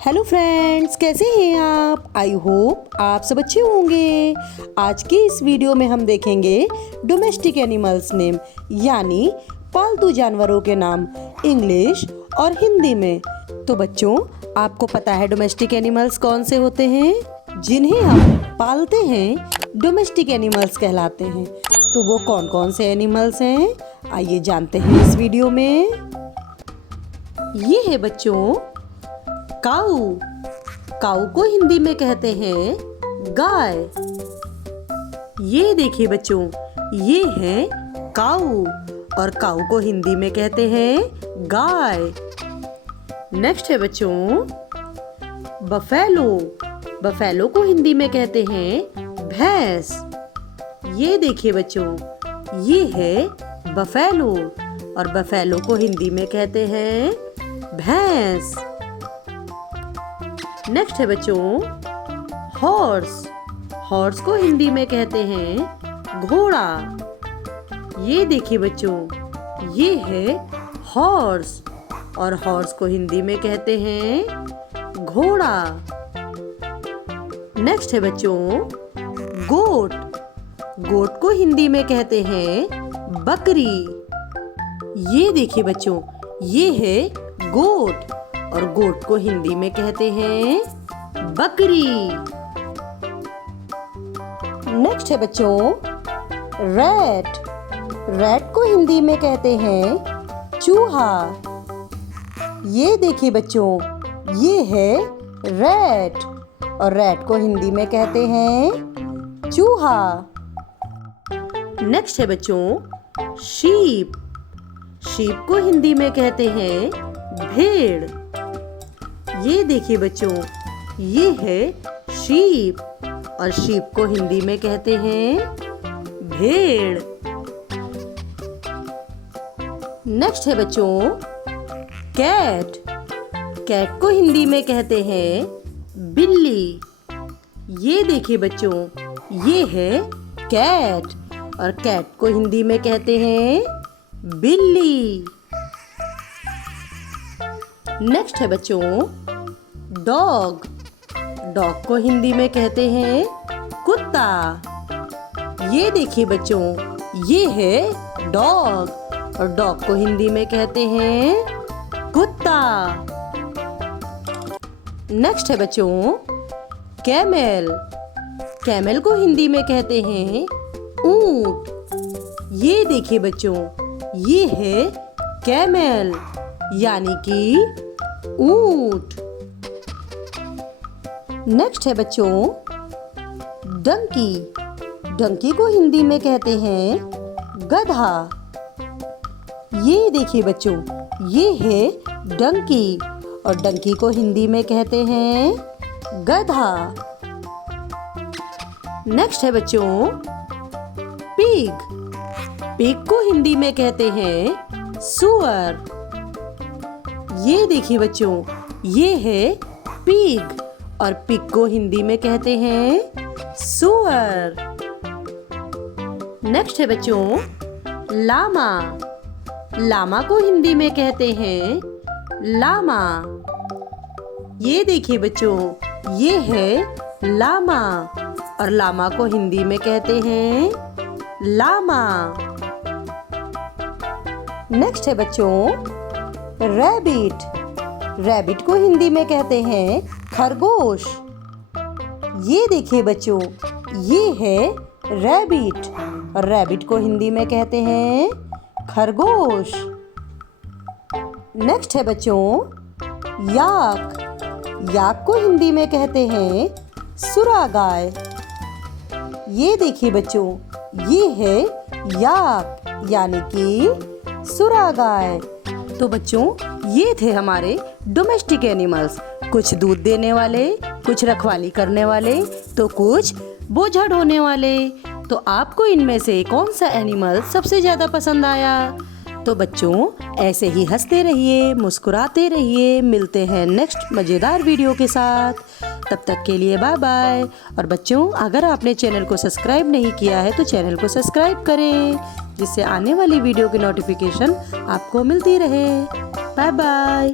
Hello friends, कैसे हैं आप? आई होप आप सब अच्छे होंगे। आज के इस वीडियो में हम देखेंगे डोमेस्टिक एनिमल्स नेम, यानी पालतू जानवरों के नाम इंग्लिश और हिंदी में। तो बच्चों, आपको पता है डोमेस्टिक एनिमल्स कौन से होते हैं? जिन्हें हम पालते हैं डोमेस्टिक एनिमल्स कहलाते हैं। तो वो कौन कौन से एनिमल्स हैं, आइए जानते हैं इस वीडियो में। ये है बच्चों काऊ। काऊ को हिंदी में कहते हैं गाय। ये देखिए बच्चों, ये है काऊ और काऊ को हिंदी में कहते हैं गाय। नेक्स्ट है बच्चों बफेलो। बफेलो को हिंदी में कहते हैं भैंस। ये देखिए बच्चों, ये है बफेलो और बफेलो को हिंदी में कहते हैं भैंस। नेक्स्ट है बच्चों हॉर्स। हॉर्स को हिंदी में कहते हैं घोड़ा। ये देखिए बच्चों, ये है हॉर्स और हॉर्स को हिंदी में कहते हैं घोड़ा। नेक्स्ट है बच्चों गोट। गोट को हिंदी में कहते हैं बकरी। ये देखिए बच्चों, ये है गोट और गोट को हिंदी में कहते हैं बकरी। नेक्स्ट है बच्चों रैट। रैट को हिंदी में कहते हैं चूहा। ये देखिए बच्चों, ये है रैट और रैट को हिंदी में कहते हैं चूहा। नेक्स्ट है बच्चों शीप। शीप को हिंदी में कहते हैं भेड़। ये देखिए बच्चों, ये है शीप और शीप को हिंदी में कहते हैं भेड़। नेक्स्ट है बच्चों कैट। कैट को हिंदी में कहते हैं बिल्ली। ये देखिए बच्चों, ये है कैट और कैट को हिंदी में कहते हैं बिल्ली। नेक्स्ट है बच्चों डॉग। डॉग को हिंदी में कहते हैं कुत्ता। ये देखिए बच्चों, ये है डॉग और डॉग को हिंदी में कहते हैं कुत्ता। नेक्स्ट है बच्चों कैमेल। कैमेल को हिंदी में कहते हैं ऊंट। ये देखिए बच्चों, ये है कैमेल यानी कि ऊंट। नेक्स्ट है बच्चों डंकी। डंकी को हिंदी में कहते हैं गधा। ये देखिए बच्चों, ये है डंकी और डंकी को हिंदी में कहते हैं गधा। नेक्स्ट है बच्चों पिग। पिग को हिंदी में कहते हैं सुअर। ये देखिए बच्चों, ये है पिग और पिग को हिंदी में कहते हैं सुअर। नेक्स्ट है बच्चों लामा। लामा को हिंदी में कहते हैं लामा। ये देखिए बच्चों, ये है लामा और लामा को हिंदी में कहते हैं लामा। नेक्स्ट है बच्चों रैबिट। रैबिट को हिंदी में कहते हैं खरगोश। ये देखिए बच्चों, ये है रैबिट और रैबिट को हिंदी में कहते हैं खरगोश। नेक्स्ट है बच्चों याक। याक को हिंदी में कहते हैं सुरा गाय। ये देखिए बच्चों, ये है याक यानी कि सुरा गाय। तो बच्चों, ये थे हमारे डोमेस्टिक एनिमल्स। कुछ दूध देने वाले, कुछ रखवाली करने वाले, तो कुछ बोझा ढोने वाले। तो आपको इनमें से कौन सा एनिमल सबसे ज्यादा पसंद आया? तो बच्चों, ऐसे ही हंसते रहिए, मुस्कुराते रहिए। मिलते हैं नेक्स्ट मजेदार वीडियो के साथ। तब तक के लिए बाय बाय। और बच्चों, अगर आपने चैनल को सब्सक्राइब नहीं किया है तो चैनल को सब्सक्राइब करें, जिससे आने वाली वीडियो की नोटिफिकेशन आपको मिलती रहे। Bye bye.